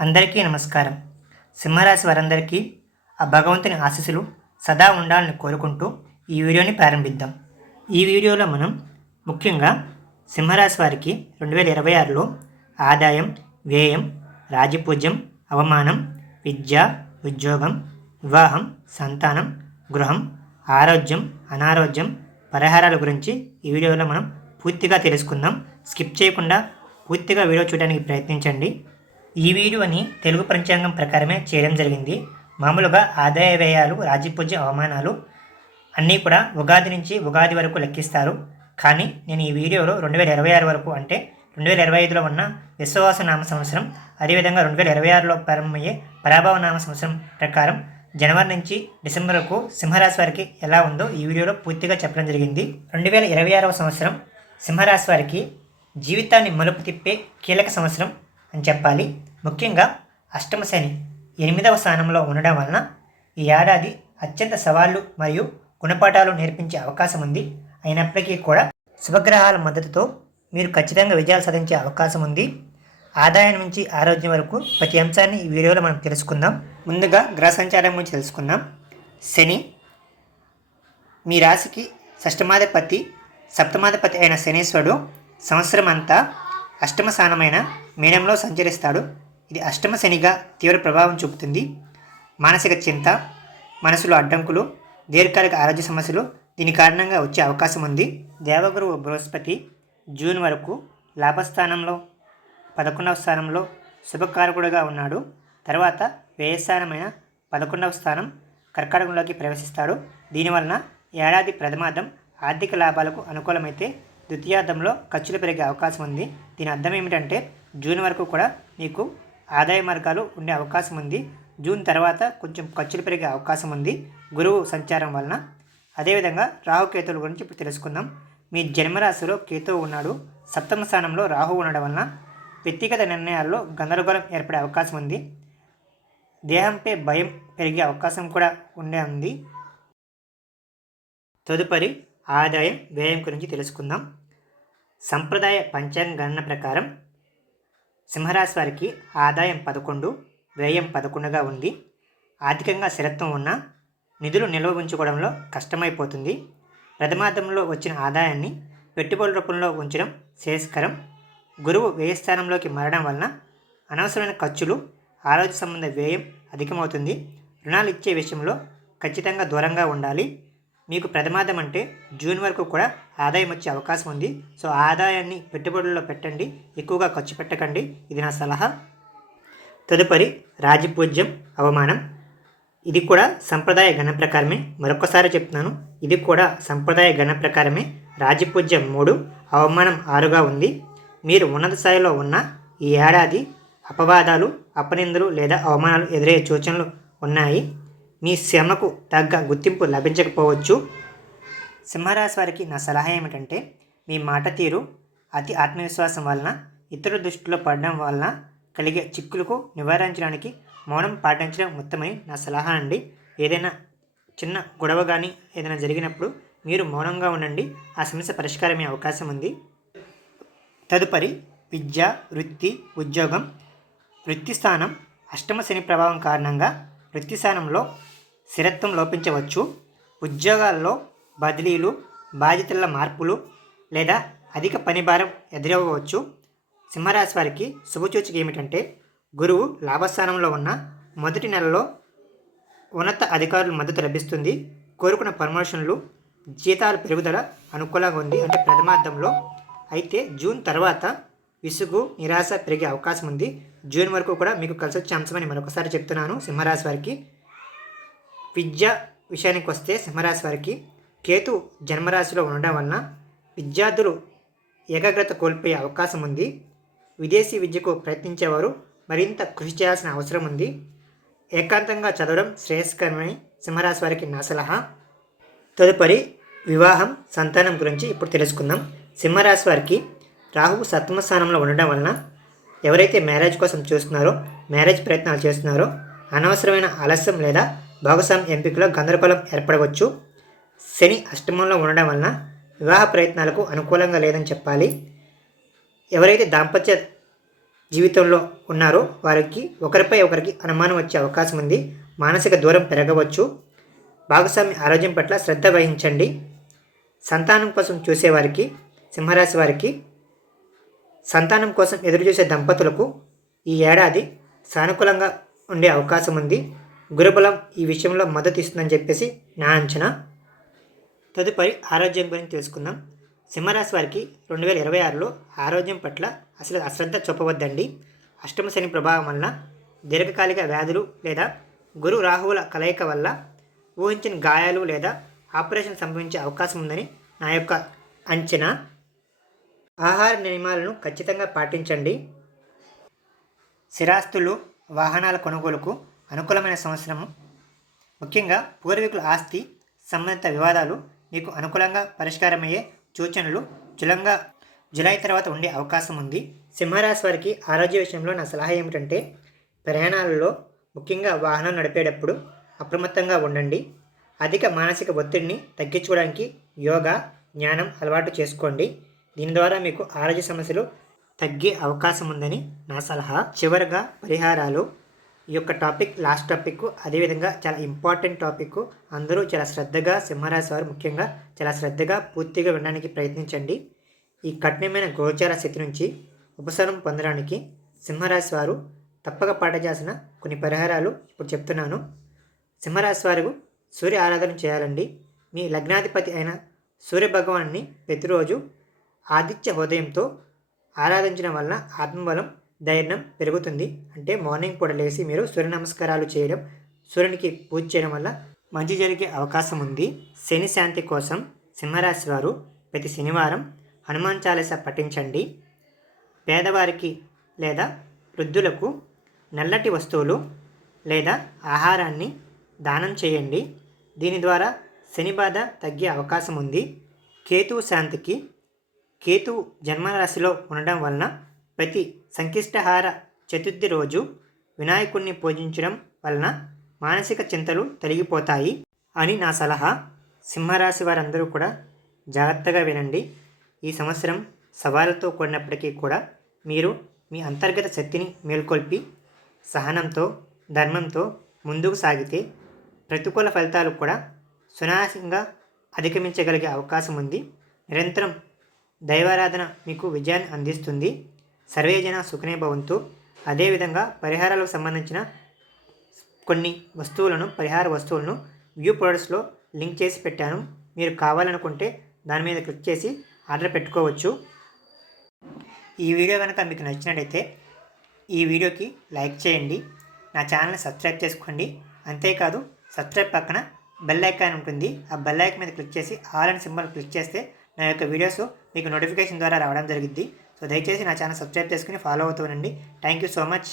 అందరికీ నమస్కారం. సింహరాశి వారందరికీ ఆ భగవంతుని ఆశీస్సులు సదా ఉండాలని కోరుకుంటూ ఈ వీడియోని ప్రారంభిద్దాం. ఈ వీడియోలో మనం ముఖ్యంగా సింహరాశి వారికి రెండు వేల ఇరవై ఆరులో ఆదాయం వ్యయం రాజపూజ్యం అవమానం విద్య ఉద్యోగం వివాహం సంతానం గృహం ఆరోగ్యం అనారోగ్యం పరిహారాల గురించి ఈ వీడియోలో మనం పూర్తిగా తెలుసుకుందాం. స్కిప్ చేయకుండా పూర్తిగా వీడియో చూడడానికి ప్రయత్నించండి. ఈ వీడియోని తెలుగు పంచాంగం ప్రకారమే చేయడం జరిగింది. మామూలుగా ఆదాయ వ్యయాలు రాజపూజ్య అవమానాలు అన్నీ కూడా ఉగాది నుంచి ఉగాది వరకు లెక్కిస్తారు. కానీ నేను ఈ వీడియోలో రెండు వేల ఇరవై ఆరు వరకు అంటే రెండు వేల ఇరవై ఐదులో ఉన్న విశ్వవాస నామ సంవత్సరం అదేవిధంగా రెండు వేల ఇరవై ఆరులో ప్రారంభమయ్యే పరాభవ నామ సంవత్సరం ప్రకారం జనవరి నుంచి డిసెంబర్ వరకు సింహరాశి వారికి ఎలా ఉందో ఈ వీడియోలో పూర్తిగా చెప్పడం జరిగింది. రెండు వేల ఇరవై ఆరవ సంవత్సరం సింహరాశి వారికి జీవితాన్ని మలుపు తిప్పే కీలక సంవత్సరం అని చెప్పాలి. ముఖ్యంగా అష్టమ శని ఎనిమిదవ స్థానంలో ఉండడం వలన ఈ ఏడాది అత్యంత సవాళ్ళు మరియు గుణపాఠాలు నేర్పించే అవకాశం ఉంది. అయినప్పటికీ కూడా శుభగ్రహాల మద్దతుతో మీరు ఖచ్చితంగా విజయాలు సాధించే అవకాశం ఉంది. ఆదాయం నుంచి ఆరోగ్యం వరకు ప్రతి అంశాన్ని ఈ వీడియోలో మనం తెలుసుకుందాం. ముందుగా గ్రహ సంచారం గురించి తెలుసుకుందాం. శని మీ రాశికి షష్టమాధిపతి సప్తమాధిపతి అయిన శనీశ్వరుడు సంవత్సరం అంతా అష్టమ స్థానమైన మీనంలో సంచరిస్తాడు. ఇది అష్టమ శనిగా తీవ్ర ప్రభావం చూపుతుంది. మానసిక చింత మనసులో అడ్డంకులు దీర్ఘకాలిక ఆరోగ్య సమస్యలు దీని కారణంగా వచ్చే అవకాశం ఉంది. దేవగురువు బృహస్పతి జూన్ వరకు లాభస్థానంలో పదకొండవ స్థానంలో శుభకారకుడుగా ఉన్నాడు. తర్వాత వ్యయస్థానమైన పదకొండవ స్థానం కర్కాటకంలోకి ప్రవేశిస్తాడు. దీనివలన ఏడాది ప్రథమార్థం ఆర్థిక లాభాలకు అనుకూలమైతే ద్వితీయార్థంలో ఖర్చులు పెరిగే అవకాశం ఉంది. దీని అర్థం ఏమిటంటే జూన్ వరకు కూడా మీకు ఆదాయ మార్గాలు ఉండే అవకాశం ఉంది. జూన్ తర్వాత కొంచెం ఖర్చులు పెరిగే అవకాశం ఉంది. గురువు సంచారం వలన. అదేవిధంగా రాహుకేతువుల గురించి ఇప్పుడు తెలుసుకుందాం. మీ జన్మరాశిలో కేతువు ఉన్నాడు. సప్తమ స్థానంలో రాహు ఉండడం వలన వ్యక్తిగత నిర్ణయాల్లో గందరగోళం ఏర్పడే అవకాశం ఉంది. దేహంపై భయం పెరిగే అవకాశం కూడా ఉండే ఉంది. తదుపరి ఆదాయం వ్యయం గురించి తెలుసుకుందాం. సంప్రదాయ పంచాంగ గణన ప్రకారం సింహరాశి వారికి ఆదాయం పదకొండు వ్యయం పదకొండుగా ఉంది. ఆర్థికంగా స్థిరత్వం ఉన్న నిధులు నిల్వ ఉంచుకోవడంలో కష్టమైపోతుంది. ప్రథమార్థంలో వచ్చిన ఆదాయాన్ని పెట్టుబడుల రూపంలో ఉంచడం శ్రేయస్కరం గురువు వ్యయస్థానంలోకి మారడం వలన అనవసరమైన ఖర్చులు ఆరోగ్య సంబంధ వ్యయం అధికమవుతుంది. రుణాలు ఇచ్చే విషయంలో ఖచ్చితంగా దూరంగా ఉండాలి. మీకు ప్రథమాదం అంటే జూన్ వరకు కూడా ఆదాయం వచ్చే అవకాశం ఉంది. సో ఆదాయాన్ని పెట్టుబడుల్లో పెట్టండి. ఎక్కువగా ఖర్చు పెట్టకండి. ఇది నా సలహా. తదుపరి రాజపూజ్యం అవమానం. ఇది కూడా సంప్రదాయ గణ ప్రకారమే. మరొకసారి చెప్తున్నాను. ఇది కూడా సంప్రదాయ గణ ప్రకారమే. రాజపూజ్యం మూడు అవమానం ఆరుగా ఉంది. మీరు ఉన్నత స్థాయిలో ఉన్న ఈ ఏడాది అపవాదాలు అపనిందలు లేదా అవమానాలు ఎదురయ్యే సూచనలు ఉన్నాయి. మీ శ్రమకు తగ్గ గుర్తింపు లభించకపోవచ్చు. సింహరాశి వారికి నా సలహా ఏమిటంటే మీ మాట తీరు అతి ఆత్మవిశ్వాసం వలన ఇతరుల దృష్టిలో పడడం వలన కలిగే చిక్కులకు నివారించడానికి మౌనం పాటించడం ఉత్తమని నా సలహా అండి. ఏదైనా చిన్న గొడవ కానీ ఏదైనా జరిగినప్పుడు మీరు మౌనంగా ఉండండి. ఆ సమస్య పరిష్కారమే అవకాశం ఉంది. తదుపరి విద్య వృత్తి ఉద్యోగం వృత్తి స్థానం అష్టమ శని ప్రభావం కారణంగా వృత్తి స్థానంలో స్థిరత్వం లోపించవచ్చు. ఉద్యోగాల్లో బదిలీలు బాధ్యతల మార్పులు లేదా అధిక పనిభారం ఎదురవ్వచ్చు. సింహరాశి వారికి శుభసూచిక ఏమిటంటే గురువు లాభస్థానంలో ఉన్న మొదటి నెలలో ఉన్నత అధికారుల మద్దతు లభిస్తుంది. కోరుకున్న ప్రమోషన్లు జీతాల పెరుగుదల అనుకూలంగా ఉంది అంటే ప్రథమార్థంలో అయితే జూన్ తర్వాత విసుగు నిరాశ పెరిగే అవకాశం ఉంది. జూన్ వరకు కూడా మీకు కలిసి వచ్చే అంశమని మరొకసారి చెప్తున్నాను. సింహరాశి వారికి విద్య విషయానికి వస్తే సింహరాశి వారికి కేతు జన్మరాశిలో ఉండడం వలన విద్యార్థులు ఏకాగ్రత కోల్పోయే అవకాశం ఉంది. విదేశీ విద్యకు ప్రయత్నించేవారు మరింత కృషి చేయాల్సిన అవసరం ఉంది. ఏకాంతంగా చదవడం శ్రేయస్కరమని సింహరాశి వారికి నా సలహా. తదుపరి వివాహం సంతానం గురించి ఇప్పుడు తెలుసుకుందాం. సింహరాశి వారికి రాహువు సప్తమ స్థానంలో ఉండడం వలన ఎవరైతే మ్యారేజ్ కోసం చూస్తున్నారో మ్యారేజ్ ప్రయత్నాలు చేస్తున్నారో అనవసరమైన ఆలస్యం లేదా భాగస్వామి ఎంపికలో గందరగోళం ఏర్పడవచ్చు. శని అష్టమంలో ఉండడం వలన వివాహ ప్రయత్నాలకు అనుకూలంగా లేదని చెప్పాలి. ఎవరైతే దాంపత్య జీవితంలో ఉన్నారో వారికి ఒకరిపై ఒకరికి అనుమానం వచ్చే అవకాశం ఉంది. మానసిక దూరం పెరగవచ్చు. భాగస్వామి ఆరోగ్యం పట్ల శ్రద్ధ వహించండి. సంతానం కోసం చూసేవారికి సింహరాశి వారికి సంతానం కోసం ఎదురుచూసే దంపతులకు ఈ ఏడాది సానుకూలంగా ఉండే అవకాశం ఉంది. గురుబలం ఈ విషయంలో మద్దతు ఇస్తుందని చెప్పేసి నా అంచనా. తదుపరి ఆరోగ్యం గురించి తెలుసుకుందాం. సింహరాశి వారికి రెండు వేల ఇరవై ఆరులో ఆరోగ్యం పట్ల అసలు అశ్రద్ధ చూపవద్దండి. అష్టమ శని ప్రభావం వలన దీర్ఘకాలిక వ్యాధులు లేదా గురు రాహువుల కలయిక వల్ల ఊహించిన గాయాలు లేదా ఆపరేషన్ సంభవించే అవకాశం ఉందని నా యొక్క అంచనా. ఆహార నియమాలను ఖచ్చితంగా పాటించండి. స్థిరాస్తులు వాహనాల కొనుగోలుకు అనుకూలమైన సంవత్సరము. ముఖ్యంగా పూర్వీకుల ఆస్తి సంబంధిత వివాదాలు మీకు అనుకూలంగా పరిష్కారమయ్యే సూచనలు జులంగా జులై తర్వాత ఉండే అవకాశం ఉంది. సింహరాశి వారికి ఆరోగ్య విషయంలో నా సలహా ఏమిటంటే ప్రయాణాలలో ముఖ్యంగా వాహనం నడిపేటప్పుడు అప్రమత్తంగా ఉండండి. అధిక మానసిక ఒత్తిడిని తగ్గించుకోవడానికి యోగా జ్ఞానం అలవాటు చేసుకోండి. దీని ద్వారా మీకు ఆరోగ్య సమస్యలు తగ్గే అవకాశం ఉందని నా సలహా. చివరగా పరిహారాలు. ఈ యొక్క టాపిక్ లాస్ట్ టాపిక్ అదేవిధంగా చాలా ఇంపార్టెంట్ టాపిక్ అందరూ చాలా శ్రద్ధగా సింహరాశి వారు ముఖ్యంగా చాలా శ్రద్ధగా పూర్తిగా వినడానికి ప్రయత్నించండి. ఈ కఠినమైన గోచార స్థితి నుంచి ఉపశమనం పొందడానికి సింహరాశి వారు తప్పక పాటించాల్సిన కొన్ని పరిహారాలు ఇప్పుడు చెప్తున్నాను. సింహరాశి వారు సూర్య ఆరాధన చేయాలండి. మీ లగ్నాధిపతి అయిన సూర్య భగవాన్ని ప్రతిరోజు ఆదిత్య హృదయంతో ఆరాధించడం వలన ఆత్మబలం ధైర్యం పెరుగుతుంది. అంటే మార్నింగ్ పూట లేచి మీరు సూర్య నమస్కారాలు చేయడం సూర్యునికి పూజ చేయడం వల్ల మంచి జరిగే అవకాశం ఉంది. శని శాంతి కోసం సింహరాశి వారు ప్రతి శనివారం హనుమాన్ చాలీస పఠించండి. పేదవారికి లేదా వృద్ధులకు నల్లటి వస్తువులు లేదా ఆహారాన్ని దానం చేయండి. దీని ద్వారా శని బాధ తగ్గే అవకాశం ఉంది. కేతువు శాంతికి కేతువు జన్మరాశిలో ఉండడం వలన ప్రతి సంక్లిష్టహార చతుర్థి రోజు వినాయకుణ్ణి పూజించడం వలన మానసిక చింతలు తొలగిపోతాయి అని నా సలహా. సింహరాశి వారందరూ కూడా జాగ్రత్తగా వినండి. ఈ సంవత్సరం సవాళ్ళతో కూడినప్పటికీ కూడా మీరు మీ అంతర్గత శక్తిని మేల్కొల్పి సహనంతో ధర్మంతో ముందుకు సాగితే ప్రతికూల ఫలితాలు కూడా సునాయాసంగా అధిగమించగలిగే అవకాశం ఉంది. నిరంతరం దైవారాధన మీకు విజయాన్ని అందిస్తుంది. సర్వేజన సుఖనే భవంతు. అదేవిధంగా పరిహారాలకు సంబంధించిన కొన్ని వస్తువులను పరిహార వస్తువులను వ్యూ ప్రొడక్ట్స్లో లింక్ చేసి పెట్టాను. మీరు కావాలనుకుంటే దాని మీద క్లిక్ చేసి ఆర్డర్ పెట్టుకోవచ్చు. ఈ వీడియో కనుక మీకు నచ్చినట్టయితే ఈ వీడియోకి లైక్ చేయండి. నా ఛానల్ని సబ్స్క్రైబ్ చేసుకోండి. అంతేకాదు సబ్స్క్రైబ్ పక్కన బెల్ ఐకాన్ ఉంటుంది. ఆ బెల్ ఐకాన్ మీద క్లిక్ చేసి ఆల్ అండ్ సింబల్ క్లిక్ చేస్తే నా యొక్క వీడియోస్ మీకు నోటిఫికేషన్ ద్వారా రావడం జరిగింది సో దయచేసి నా ఛానల్ సబ్స్క్రైబ్ చేసుకుని ఫాలో అవుతూ ఉండండి. Thank you so much